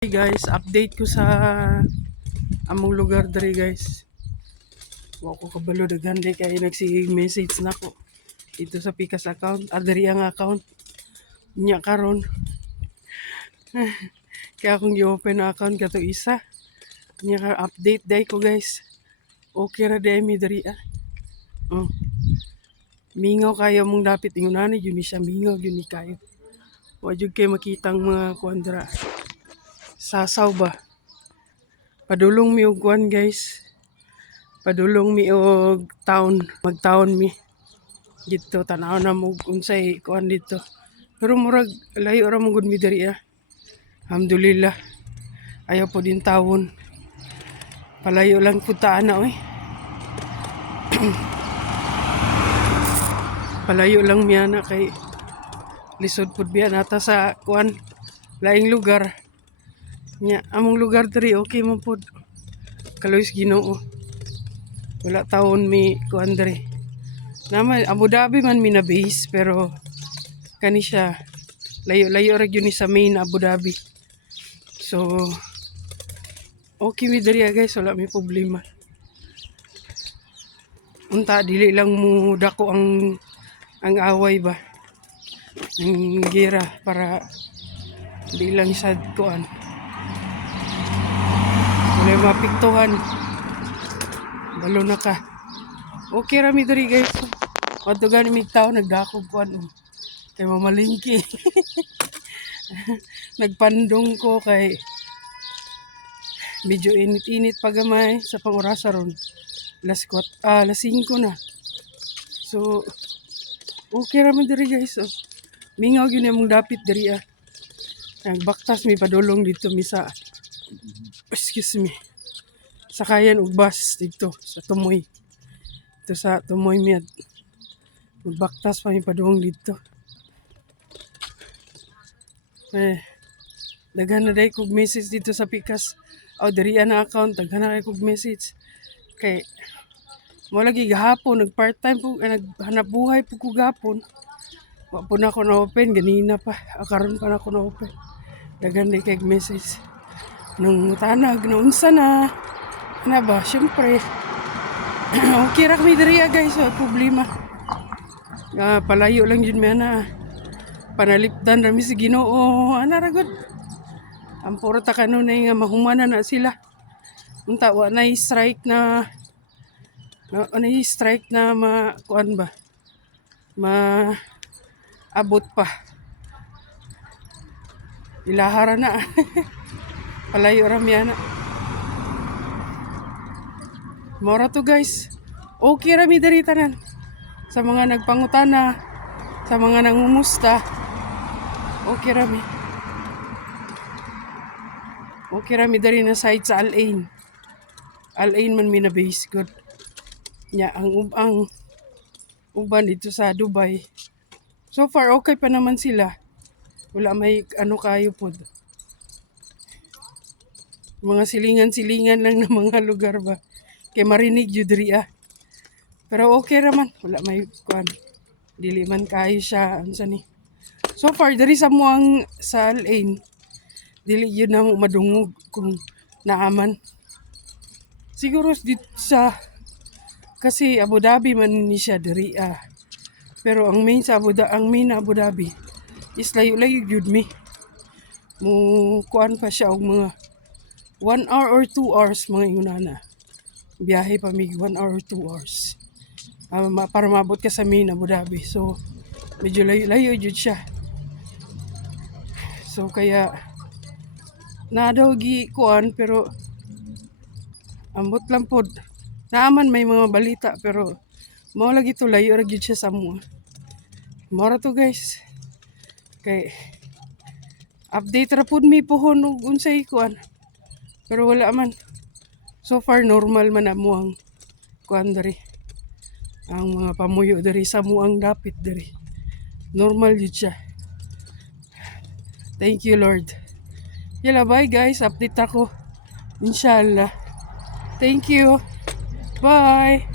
Hey guys, update ko sa among lugar diri guys. Wa ko kabalo daghan day kay nagsi-message na ko dito sa Pikas account, diri ang account nya karon. Kaya akong gi-open na account kato isa. Nya ka update day ko guys. Okay ra day mi diri Oh. Mingaw kayo mong dapit ingon yun ni siya mingaw yun ni kayo. Wa jud kay makitang mga kuandra. Sasaw ba? Padulong mi og kuan guys. Padulong mi og town, mag-town mi. Dito tanaw na mo unsay kuan dito. Pero murag layo ra mo gud mi diri Alhamdulillah. Ayaw po din tawon. Palayo lang puntaan na oy. Palayo lang miya na kay lisod pud biya nata sa kuan laing lugar. Nya among lugar diri okay mo pud. Kaloys Ginoo. Wala taon mi kuan diri. Naman Abu Dhabi man mi na base pero kani siya layo-layo ra gyud ni sa main Abu Dhabi. So okay mi diri guys, wala may problema. Unta dili lang mo dako ang away ba. Ang gira para di lang sad kuan. Wala mapiktuhan. Balo na ka. Okay ra mi diri guys. Adto gani mi tao nagdakog kuan kay mamalingki. Nagpandong ko kay medyo init-init pa gamay sa pangorasa ron. Alas 5 na. So okay ra mi diri guys. Mingaw gyud among dapit diri Nagbaktas mi padulong dito mi sa excuse me. Sakayan og bus dito sa Tumoy. Ito sa Tumoy mi magbaktas pa mi padulong dito. Daghan na day kog message dito sa Pikas. Diri na account, daghan na kog message. Kay mo lagi gahapon nag part-time po naghanap buhay po ko gahapon. Wa po na ako na open ganina pa. Karon pa na ako na open. Daghan day kay message. Nung tanag na unsa na. Ano ba? Siyempre. Okay ra kami diri guys, wala problema. Palayo lang yun may panalipdan rami si Ginoo. Ana ra gud. Ang puro ta kanunay nga mahumanan na sila. Unta wa na strike na kuan ba? Abot pa. Ilahara na. Palayo rami ana. Mora to guys. Okay rami diri tanan. Sa mga nagpangutana, sa mga nangumusta. Okay rami. Okay rami diri na side sa Al-Ain. Al-Ain man mi na base good. Nya ang uban dito sa Dubai. So far okay pa naman sila. Wala may kayo pod. Mga silingan-silingan lang na mga lugar ba. Kay marinig jud diri Pero okay raman, wala may kuan. Dili man kayo siya unsa ni. So far diri sa muang sa Al-Ain, dili yun na mo madungog kung naaman. Siguro dito sa kasi Abu Dhabi man ni siya diri Pero ang main Abu Dhabi is layo-layo jud mi. Mo kuan pa siya og mga 1 hour or 2 hours mga ingunana. Biyahe pa mi 1 hour or 2 hours. Para mabot ka sa main Abu Dhabi. So, medyo layo jud siya. So, kaya daw kuan pero ambot lang pod. Naaman may mga balita pero mao lagi to layo ra jud siya sa mo. Mora to guys. Kay update ra pod mi pohon og unsay kuan. Pero wala man. So far normal man amo ang kuan diri. Ang mga pamuyo diri sa muang dapit diri. Normal yun siya. Thank you Lord. Yala bye guys, update ako. Inshallah. Thank you. Bye.